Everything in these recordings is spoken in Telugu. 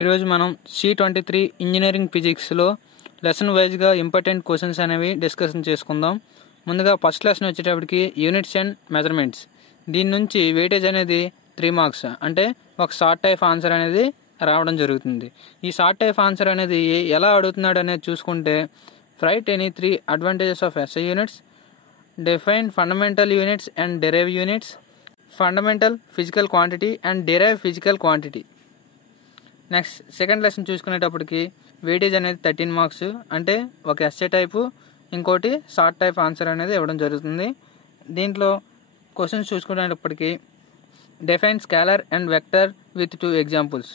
ఈరోజు మనం C23 ఇంజనీరింగ్ ఫిజిక్స్లో లెసన్ వైజ్గా ఇంపార్టెంట్ క్వశ్చన్స్ అనేవి డిస్కషన్ చేసుకుందాం. ముందుగా ఫస్ట్ లెసన్ వచ్చేటప్పటికి యూనిట్స్ అండ్ మెజర్మెంట్స్. దీని నుంచి వెయిటేజ్ అనేది 3 మార్క్స్, అంటే ఒక షార్ట్ టైప్ ఆన్సర్ అనేది రావడం జరుగుతుంది. ఈ షార్ట్ టైప్ ఆన్సర్ అనేది ఎలా అడుగుతున్నాడు అనేది చూసుకుంటే, write any 3 advantages of SI units, define fundamental units and derive units, fundamental physical quantity and derive physical quantity. Next second lesson చూసుకునేటప్పటికి వెయిటేజ్ అనేది 13 మార్క్స్, అంటే ఒక ఎస్ఏ టైపు ఇంకోటి షార్ట్ టైప్ ఆన్సర్ అనేది ఇవ్వడం జరుగుతుంది. దీంట్లో క్వశ్చన్స్ చూసుకునేటప్పటికి define scalar and vector with 2 examples,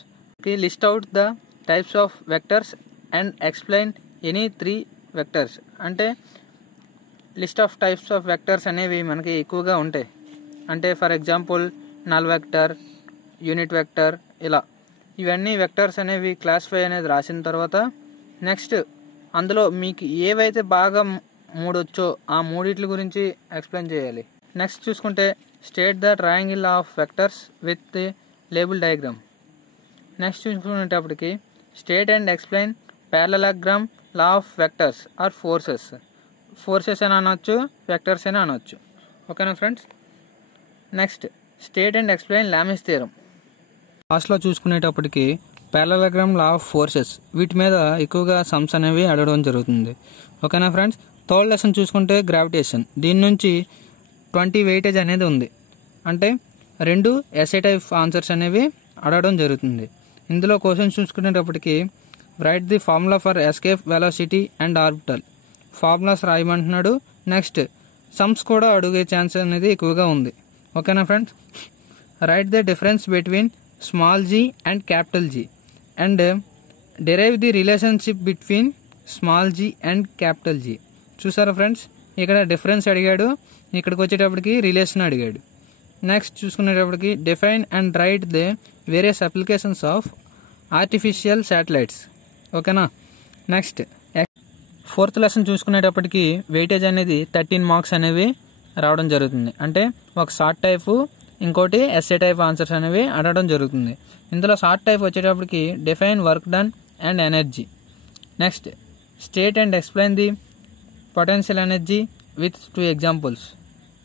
list out the types of vectors and explain any 3 vectors. అంటే list of types of vectors అనేవి మనకి ఎక్కువగా ఉంటాయి. అంటే for example null vector, unit vector, ఇలా ఇవన్నీ వెక్టర్స్ అనేవి క్లాసిఫై అనేది రాసిన తర్వాత నెక్స్ట్ అందులో మీకు ఏవైతే బాగా 3 వచ్చో ఆ మూడిట్ల గురించి ఎక్స్ప్లెయిన్ చేయాలి. నెక్స్ట్ చూసుకుంటే state the triangle of vectors with the label diagram. Next చూసుకునేటప్పటికి state and explain parallelogram law of vectors or forces. Forces అని అనొచ్చు, వెక్టర్స్ అని అనొచ్చు. ఓకేనా friends. Next state and explain Lami's theorem. లాస్ట్లో చూసుకునేటప్పటికి ప్యారలలోగ్రామ్ లా ఆఫ్ ఫోర్సెస్, వీటి మీద ఎక్కువగా సమ్స్ అనేవి అడగడం జరుగుతుంది. ఓకేనా ఫ్రెండ్స్. థర్డ్ లెసన్ చూసుకుంటే గ్రావిటేషన్. దీని నుంచి 20 వెయిటేజ్ అనేది ఉంది, అంటే 2 ఎస్ఏ టైప్ ఆన్సర్స్ అనేవి అడగడం జరుగుతుంది. ఇందులో క్వశ్చన్స్ చూసుకునేటప్పటికి write the formula for escape velocity and orbital. Formulas రాయమంటున్నాడు. నెక్స్ట్ సమ్స్ కూడా అడిగే ఛాన్స్ అనేది ఎక్కువగా ఉంది. ఓకేనా friends. Write the difference between small G and capital G and derive the relationship between small G and capital G. చూసారా ఫ్రెండ్స్, ఇక్కడ డిఫరెన్స్ అడిగాడు, ఇక్కడికి వచ్చేటప్పటికి రిలేషన్ అడిగాడు. నెక్స్ట్ చూసుకునేటప్పటికి define and write the various applications of artificial satellites. ఓకేనా. నెక్స్ట్ ఫోర్త్ లెసన్ చూసుకునేటప్పటికి వెయిటేజ్ అనేది 13 మార్క్స్ అనేవి రావడం జరుగుతుంది. అంటే ఒక షార్ట్ టైపు ఇంకోటి ఎస్ఏ టైప్ ఆన్సర్స్ అనేవి అడగడం జరుగుతుంది. ఇందులో షార్ట్ టైప్ వచ్చేటప్పటికి define work done and energy. Next state and explain the potential energy with 2 examples.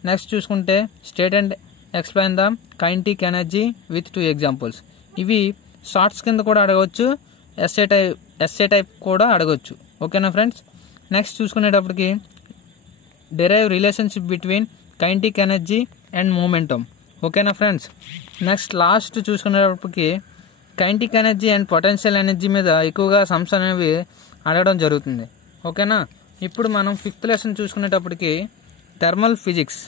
Next చూసుకుంటే state and explain the kinetic energy with 2 examples. ఇవి షార్ట్స్ కింద కూడా అడగవచ్చు, ఎస్ఏ టైప్ కూడా అడగవచ్చు. ఓకేనా ఫ్రెండ్స్. నెక్స్ట్ చూసుకునేటప్పటికి derive relationship between kinetic energy and momentum. ఓకేనా ఫ్రెండ్స్. నెక్స్ట్ లాస్ట్ చూసుకునేటప్పటికి kinetic energy and potential energy మీద ఎక్కువగా సమ్స్ అనేవి అడగడం జరుగుతుంది. ఓకేనా. ఇప్పుడు మనం 5th లెసన్ చూసుకునేటప్పటికి థర్మల్ ఫిజిక్స్.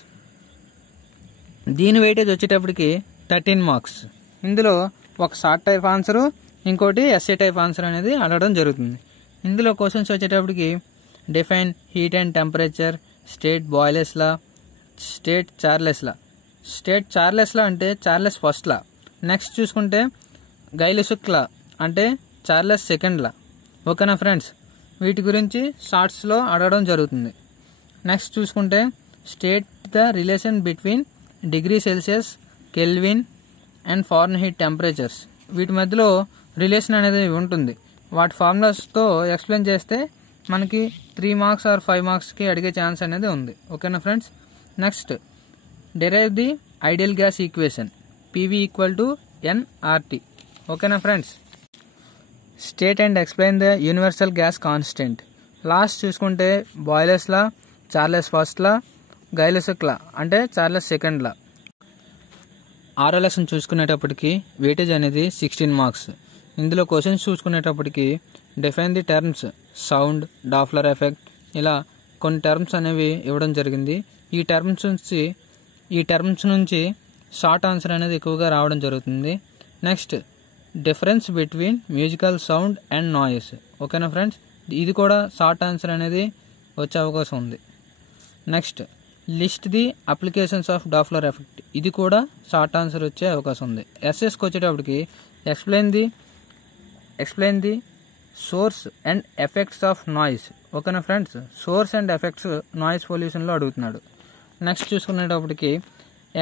దీని వెయిటేజ్ వచ్చేటప్పటికి 13 మార్క్స్. ఇందులో ఒక షార్ట్ టైప్ ఆన్సరు ఇంకోటి ఎస్ఏ టైప్ ఆన్సర్ అనేది అడగడం జరుగుతుంది. ఇందులో క్వశ్చన్స్ వచ్చేటప్పటికి define heat and temperature, state Boyle's law, state Charles law. State Charles law అంటే చార్లెస్ ఫస్ట్ లా. నెక్స్ట్ చూసుకుంటే గైలెసుక్ లా అంటే చార్లెస్ సెకండ్ లా. ఓకేనా ఫ్రెండ్స్. వీటి గురించి షార్ట్స్లో అడగడం జరుగుతుంది. నెక్స్ట్ చూసుకుంటే state the relation between degree Celsius, kelvin and Fahrenheit temperatures. వీటి మధ్యలో రిలేషన్ అనేది ఉంటుంది. వాటి ఫార్ములాస్తో ఎక్స్ప్లెయిన్ చేస్తే మనకి 3 మార్క్స్ ఆర్ 5 మార్క్స్కి అడిగే ఛాన్స్ అనేది ఉంది. ఓకేనా friends. Next derive the ideal gas equation, PV = nRT. ఓకేనా friends. State and explain the universal gas constant. Last చూసుకుంటే బాయిలెస్ లా, చార్లెస్ ఫస్ట్ లా, గైలెసుక్ లా అంటే చార్లెస్ సెకండ్ లా. 6వ లెసన్ చూసుకునేటప్పటికి వెయిటేజ్ అనేది 16 మార్క్స్. ఇందులో క్వశ్చన్స్ చూసుకునేటప్పటికి define the terms sound, Doppler effect, ఇలా కొన్ని టర్మ్స్ అనేవి ఇవ్వడం జరిగింది. ఈ టర్మ్స్ నుంచి షార్ట్ ఆన్సర్ అనేది ఎక్కువగా రావడం జరుగుతుంది. Next difference between musical sound and noise. ఓకేనా ఫ్రెండ్స్. ఇది కూడా షార్ట్ ఆన్సర్ అనేది వచ్చే అవకాశం ఉంది. Next list the applications of Doppler effect. ఇది కూడా షార్ట్ ఆన్సర్ వచ్చే అవకాశం ఉంది. ఎస్ఎస్కి వచ్చేటప్పటికి explain the source and effects of noise. ఓకేనా friends. Source and effects noise పొల్యూషన్లో అడుగుతున్నాడు. నెక్స్ట్ చూసుకునేటప్పటికి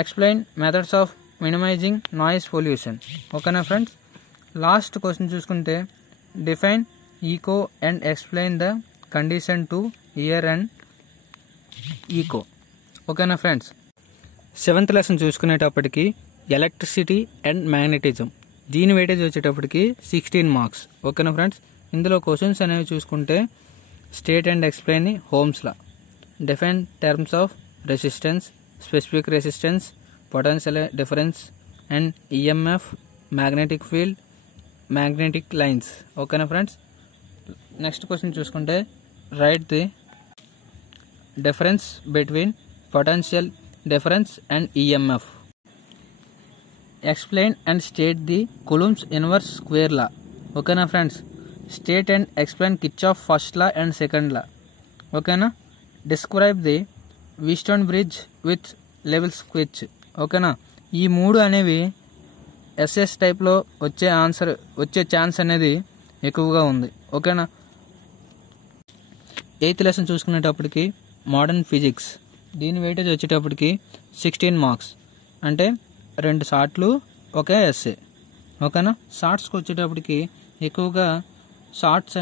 explain methods of minimising noise pollution. ఓకేనా ఫ్రెండ్స్. లాస్ట్ క్వశ్చన్ చూసుకుంటే define echo and explain the condition to ear and echo. ఓకేనా ఫ్రెండ్స్. 7th లెసన్ చూసుకునేటప్పటికి ఎలక్ట్రిసిటీ అండ్ మ్యాగ్నెటిజం, దీని వెయిటేజ్ వచ్చేటప్పటికి 16 మార్క్స్. ఓకేనా ఫ్రెండ్స్. ఇందులో క్వశ్చన్స్ అనేవి చూసుకుంటే state and explain Ohm's law, define terms of resistance, specific resistance, potential difference and EMF, magnetic field, magnetic lines. ఓకేనా ఫ్రెండ్స్. నెక్స్ట్ క్వశ్చన్ చూసుకుంటే write the difference between potential difference and EMF. Explain and state the Coulomb's inverse square law. ఓకేనా friends. State and explain Kirchhoff first law and second law. ఓకేనా. Describe the Wheatstone bridge with level switch. ఓకేనా. ఈ 3 అనేవి ఎస్ఎస్ టైప్లో వచ్చే ఛాన్స్ అనేది ఎక్కువగా ఉంది. ఓకేనా. 8th లెసన్ చూసుకునేటప్పటికి మోడర్న్ ఫిజిక్స్, దీని వెయిటేజ్ వచ్చేటప్పటికి 16 మార్క్స్, అంటే 2 షార్ట్లు ఒకే ఎస్ఏ. ఓకేనా. షార్ట్స్కి వచ్చేటప్పటికి ఎక్కువగా షార్ట్స్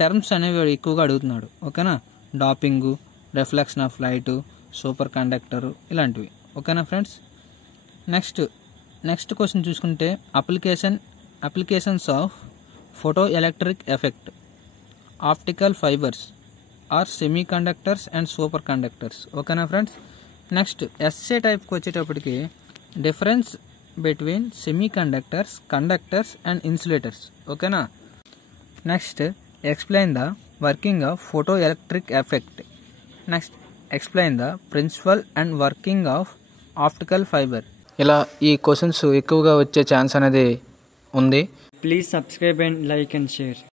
టర్మ్స్ అనేవి ఎక్కువగా అడుగుతున్నాడు. ఓకేనా. Doping, reflection of light, superconductor, ఇలాంటివి. ఓకేనా ఫ్రెండ్స్. నెక్స్ట్ క్వశ్చన్ చూసుకుంటే applications of photoelectric effect, optical fibres or semiconductors and superconductors. ఓకేనా ఫ్రెండ్స్. నెక్స్ట్ ఎస్ఏ టైప్కి వచ్చేటప్పటికి difference between semiconductors, conductors and insulators. ఓకేనా. Next explain the working of photoelectric effect. Next explain the principle and working of optical fibre. ఇలా ఈ క్వశ్చన్స్ ఎక్కువగా వచ్చే ఛాన్స్ అనేది ఉంది. Please subscribe and like and share.